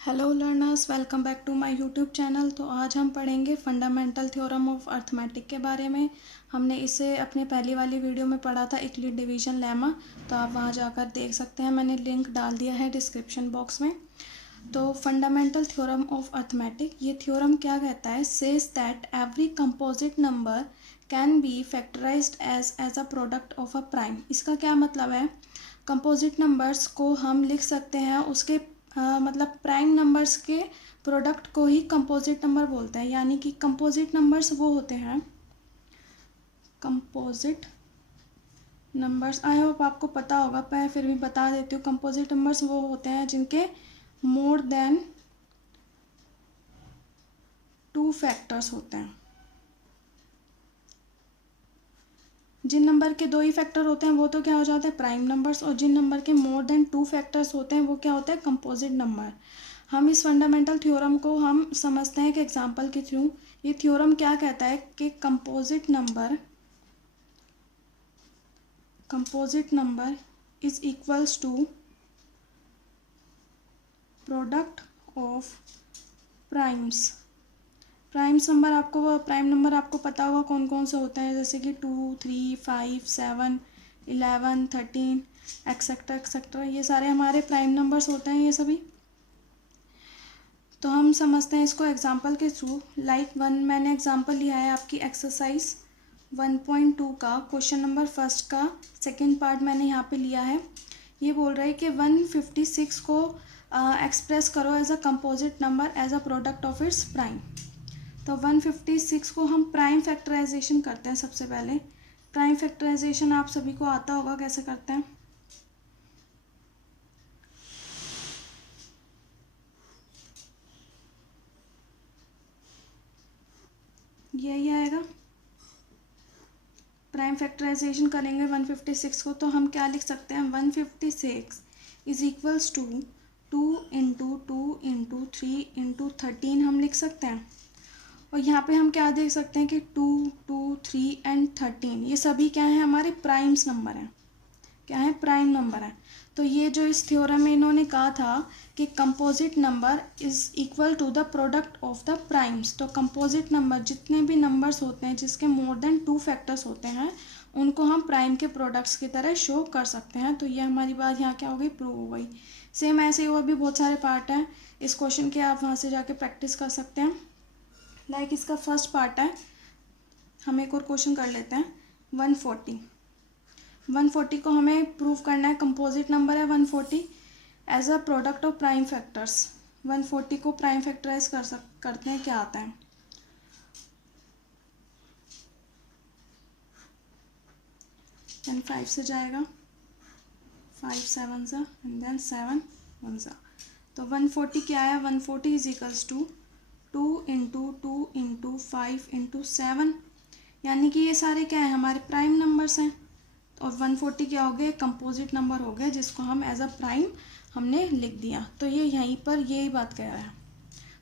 Hello learners, welcome back to my YouTube channel. तो आज हम पढ़ेंगे फंडामेंटल थ्योरम ऑफ अर्थमेटिक के बारे में। हमने इसे अपने पहली वाली वीडियो में पढ़ा था, यूक्लिड डिवीजन लेमा। तो आप वहां जाकर देख सकते हैं, मैंने लिंक डाल दिया है डिस्क्रिप्शन बॉक्स में। तो फंडामेंटल थ्योरम ऑफ अर्थमेटिक, ये थ्योरम क्या कहता है? Says that every composite number can be factorised as a product of a prime. इसका क्या मतलब है? कंपोजिट नंबर्स को हम लिख सकते हैं उसके मतलब प्राइम नंबर्स के प्रोडक्ट को ही कंपोजिट नंबर बोलते हैं। यानी कि कंपोजिट नंबर्स वो होते हैं, कंपोजिट नंबर्स, आई होप आपको पता होगा पर फिर भी बता देती हूँ। कंपोजिट नंबर्स वो होते हैं जिनके मोर देन 2 फैक्टर्स होते हैं। जिन नंबर के 2 ही फैक्टर होते हैं वो तो क्या हो जाते हैं? Prime numbers. और जिन नंबर के मोर देन 2 फैक्टर्स होते हैं वो क्या होता है? Composite number. हम इस फंडामेंटल थ्योरम को हम समझते हैं एक एग्जांपल के थ्रू। ये थ्योरम क्या कहता है कि composite number is equals to product of primes. Prime number आपको पता होगा कौन कौन से होते हैं, जैसे कि 2, 3, 5, 7, 11, 13 एक्सेट्रा एक्सेट्रा। ये सारे हमारे प्राइम नंबर्स होते हैं ये सभी। तो हम समझते हैं इसको एग्जांपल के थ्रू। लाइक मैंने एग्जांपल लिया है आपकी एक्सरसाइज 1.2 का क्वेश्चन नंबर फर्स्ट का सेकंड पार्ट मैंने यहाँ पे लिया है। ये बोल रहा है कि 156 को एक्सप्रेस करो as a composite number as a product of its prime. तो 156 को हम प्राइम फैक्टराइजेशन करते हैं। सबसे पहले प्राइम फैक्टराइजेशन आप सभी को आता होगा, कैसे करते हैं? यही आएगा। प्राइम फैक्टराइजेशन करेंगे 156 को, तो हम क्या लिख सकते हैं? 156 is equals to 2 into 2 into 3 into 13 हम लिख सकते हैं। और यहाँ पे हम क्या देख सकते हैं कि 2, 2, 3 एंड 13 ये सभी क्या है? हमारे प्राइम्स नंबर हैं। क्या है? प्राइम नंबर है। तो ये जो इस थ्योरम में इन्होंने कहा था कि composite number is equal to the product of the primes. तो कंपोजिट नंबर जितने भी नंबर्स होते हैं जिसके मोर देन 2 फैक्टर्स होते हैं उनको हम प्राइम के प्रोडक्ट्स की तरह शो कर सकते हैं। तो ये हमारी बात यहाँ क्या हो गई? प्रूव हो गई। सेम ऐसे ही और भी बहुत सारे पार्ट हैं इस क्वेश्चन के, आप वहाँ से जाके प्रैक्टिस कर सकते हैं। लाइक इसका फर्स्ट पार्ट है, हम एक और क्वेश्चन कर लेते हैं। 140 को हमें प्रूव करना है, कंपोजिट नंबर है 140 as a product of prime factors. 140 को प्राइम फैक्टराइज करते हैं, क्या आता है? 5 से जाएगा, 5 7 सा एंड देन 7 1 सा। तो 140 क्या है? 140 is equals to 2 into 2 into 5 into 7, यानी कि ये सारे क्या है? हमारे प्राइम नंबर्स हैं। और 140 क्या हो गया? कंपोजिट नंबर हो गया जिसको हम एज अ प्राइम हमने लिख दिया। तो ये यहीं पर यही बात कह रहा है।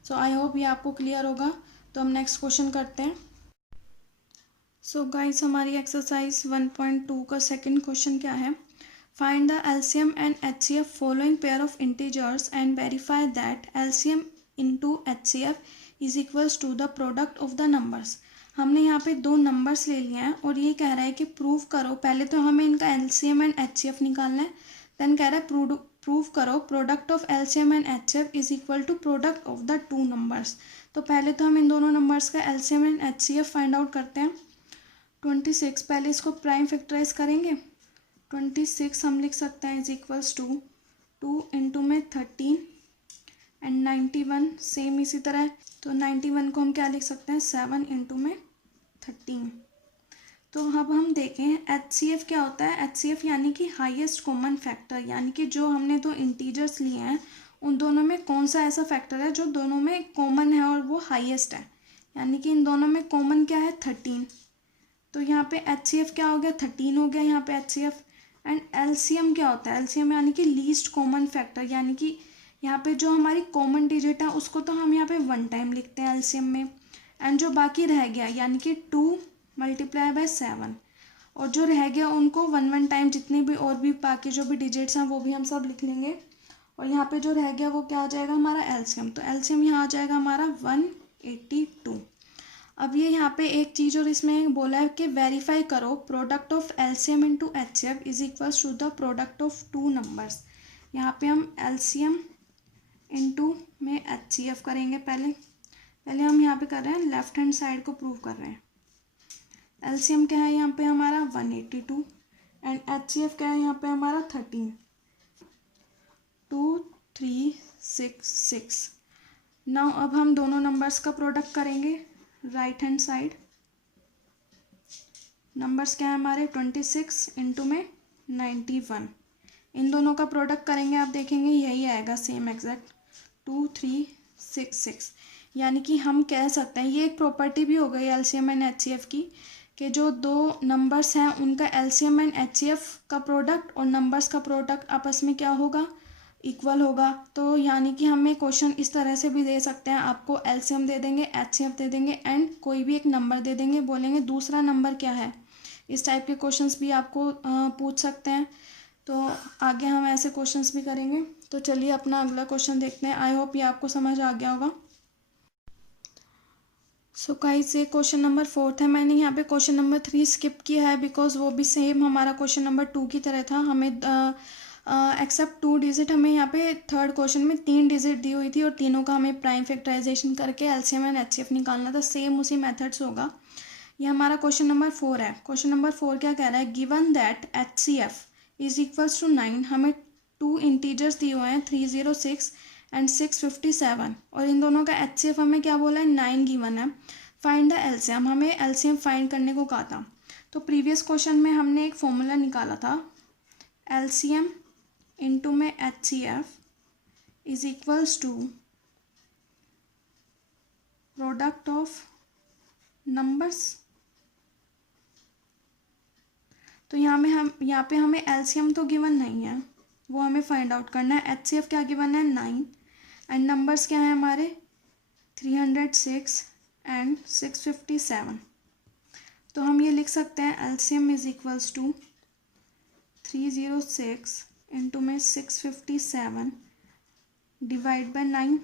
सो आई होप ये आपको क्लियर होगा। तो हम नेक्स्ट क्वेश्चन करते हैं। सो गाइस, हमारी एक्सरसाइज 1.2 का सेकंड क्वेश्चन क्या है? Find the LCM and HCF following pair of integers and verify that LCM into HCF is equals to the product of the numbers. हमने यहाँ पे 2 नंबर्स ले लिए हैं और ये कह रहा है कि प्रूव करो। पहले तो हमें इनका एलसीएम एंड एचसीएफ निकालना है, देन कह रहा है प्रूव करो product of LCM and HCF is equal to product of the 2 numbers. तो पहले तो हम इन दोनों नंबर्स का LCM and HCF find out करते हैं। 26, पहले इसको प्राइम फैक्टराइज करेंगे। 26 हम लिख सकते हैं इज इक्वल्स टू 2 इंटू में 13 एंड 91 सेम इसी तरह है। तो 91 को हम क्या लिख सकते हैं? 7 इंटू में 13। तो अब हम देखें एचसीएफ क्या होता है। एचसीएफ यानी कि हाईएस्ट कॉमन फैक्टर, यानी कि जो हमने 2 इंटीजर्स लिए हैं उन दोनों में कौन सा ऐसा फैक्टर है जो दोनों में कॉमन है और वो हाईएस्ट है। यानी कि इन दोनों में कॉमन क्या है? 13। तो यहाँ पे एचसीएफ क्या हो गया? 13 हो गया यहाँ पे एचसीएफ। एंड एलसीएम क्या होता है? एलसीएम यानी कि लीस्ट कॉमन फैक्टर, यानी कि यहाँ पे जो हमारी कॉमन डिजिट है उसको तो हम यहाँ पे 1 टाइम लिखते हैं एलसीएम में, एंड जो बाकी रह गया यानी कि 2 मल्टीप्लाई बाय 7, और जो रह गया उनको 1 1 टाइम जितनी भी और भी बाकी जो भी डिजिट्स हैं वो भी हम सब लिख लेंगे। और यहाँ पे जो रह गया वो क्या आ जाएगा हमारा एलसीएम। तो एलसीएम यहाँ आ जाएगा हमारा 182। अब ये यहाँ पे एक चीज़ और इसमें बोला है कि वेरीफाई करो product of LCM into HCF is equals to the product of two numbers. यहाँ पे हम एलसीएम इंटू में एचसीएफ करेंगे। पहले हम यहाँ पे कर रहे हैं लेफ्ट हैंड साइड को प्रूव कर रहे हैं। एलसीएम क्या है यहाँ पे हमारा 182 एंड एचसीएफ क्या है यहाँ पे हमारा 13, 2, 3, 6, 6। नाउ अब हम दोनों नंबर्स का प्रोडक्ट करेंगे राइट हैंड साइड। नंबर्स क्या है हमारे 26 इंटू में 91। इन दोनों का प्रोडक्ट करेंगे, आप देखेंगे यही आएगा सेम एग्जैक्ट 2, 3, 6, 6। यानी कि हम कह सकते हैं ये एक प्रॉपर्टी भी हो गई एलसीएम एंड एचसीएफ की कि जो दो नंबर्स हैं उनका एलसीएम एंड एचसीएफ का प्रोडक्ट और नंबर्स का प्रोडक्ट आपस में क्या होगा, इक्वल होगा। तो यानी कि हमें क्वेश्चन इस तरह से भी दे सकते हैं, आपको एलसीएम दे देंगे, एचसीएफ दे देंगे एंड कोई भी एक नंबर दे देंगे, बोलेंगे दूसरा नंबर क्या है। इस टाइप के क्वेश्चंस भी आपको पूछ सकते हैं। तो आगे हम ऐसे क्वेश्चंस भी करेंगे। तो चलिए अपना अगला क्वेश्चन देखते हैं। आई होप ये आपको समझ आ गया होगा। सो गाइस ये क्वेश्चन नंबर 4 है। मैंने यहाँ पे क्वेश्चन नंबर 3 स्किप किया है बिकॉज वो भी सेम हमारा क्वेश्चन नंबर 2 की तरह था। हमें एक्सेप्ट 2 डिजिट हमें यहाँ पे थर्ड क्वेश्चन में 3 डिजिट दी हुई थी और तीनों का हमें प्राइम फैक्टराइजेशन करके एलसीएम एंड एचसीएफ निकालना था। सेम उसी मेथड्स होगा। ये हमारा क्वेश्चन नंबर 4 है। क्वेश्चन नंबर 4 क्या कह रहा है, given that HCF is equals to 9। हमें 2 इंटीजर्स दिए हुए हैं 306 एंड 657 और इन दोनों का एचसीएफ हमें क्या बोला है 9 गिवन है। फाइंड द एलसीएम, हमें एलसीएम फाइंड करने को कहा था। तो प्रीवियस क्वेश्चन में हमने एक फॉर्मूला निकाला था, एलसीएम इंटू में HCF is equals to product of numbers. तो यहाँ पे हमें एलसीएम तो गिवन नहीं है, वो हमें फाइंड आउट करना है। एचसीएफ क्या गिवन है 9 एंड नंबर्स क्या है हमारे 306 एंड 657। तो हम ये लिख सकते हैं LCM is equals to 306 into में 657 डिवाइड बाय 9।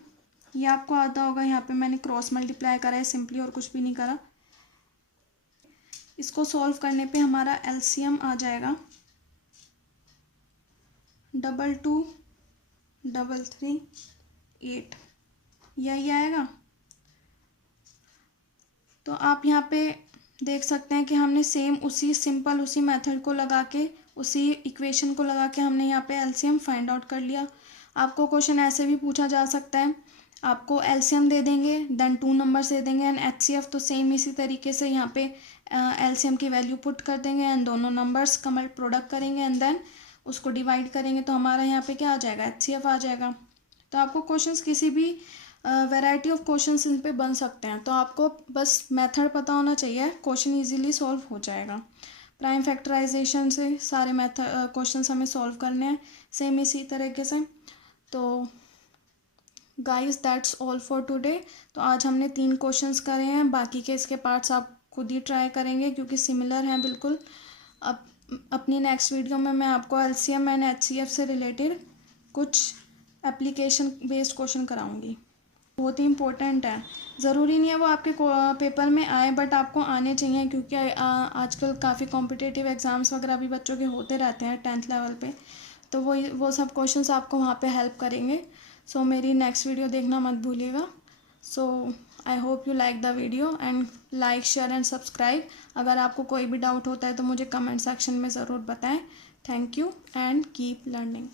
ये आपको आता होगा, यहाँ पे मैंने क्रॉस मल्टीप्लाई करा है सिंपली और कुछ भी नहीं करा। इसको सॉल्व करने पे हमारा एलसीएम आ जाएगा 223338, यही आएगा। तो आप यहाँ पे देख सकते हैं कि हमने सेम उसी सिंपल उसी मेथड को लगा के उसी इक्वेशन को लगा के हमने यहाँ पे एलसीएम फाइंड आउट कर लिया। आपको क्वेश्चन ऐसे भी पूछा जा सकता है, आपको एलसीएम दे देंगे देन 2 नंबर्स दे देंगे एंड एचसीएफ तो सेम इसी तरीके से यहाँ पे एलसीएम की वैल्यू पुट कर देंगे एंड दोनों नंबर्स का प्रोडक्ट करेंगे एंड देन उसको डिवाइड करेंगे तो हमारा यहाँ पे क्या आ जाएगा एचसीएफ आ जाएगा। तो आपको क्वेश्चंस किसी भी वैरायटी ऑफ क्वेश्चंस इन पे बन सकते हैं। तो आपको बस मेथड पता होना चाहिए, क्वेश्चन इजीली सॉल्व हो जाएगा। प्राइम फैक्टराइजेशन से सारे मेथड क्वेश्चंस हमें सॉल्व करने हैं सेम इसी तरीके से। तो guys that's all for today. तो आज हमने 3 क्वेश्चंस करे हैं, बाकी के इसके पार्ट्स आप खुद ही ट्राई करेंगे क्योंकि सिमिलर हैं बिल्कुल। अब अपनी नेक्स्ट वीडियो में मैं आपको एलसीएम एंड एचसीएफ से रिलेटेड कुछ एप्लीकेशन बेस्ड क्वेश्चन कराऊंगी। बहुत ही इम्पोर्टेंट है, ज़रूरी नहीं है वो आपके पेपर में आए बट आपको आने चाहिए क्योंकि आजकल काफ़ी कॉम्पिटिटिव एग्ज़ाम्स वगैरह भी बच्चों के होते रहते हैं 10th लेवल पे। तो वो सब क्वेश्चंस आपको वहाँ पे हेल्प करेंगे। सो मेरी नेक्स्ट वीडियो देखना मत भूलिएगा। So I hope you like the video and like share and subscribe. अगर आपको कोई भी डाउट होता है तो मुझे कमेंट सेक्शन में ज़रूर बताएं। Thank you and keep learning.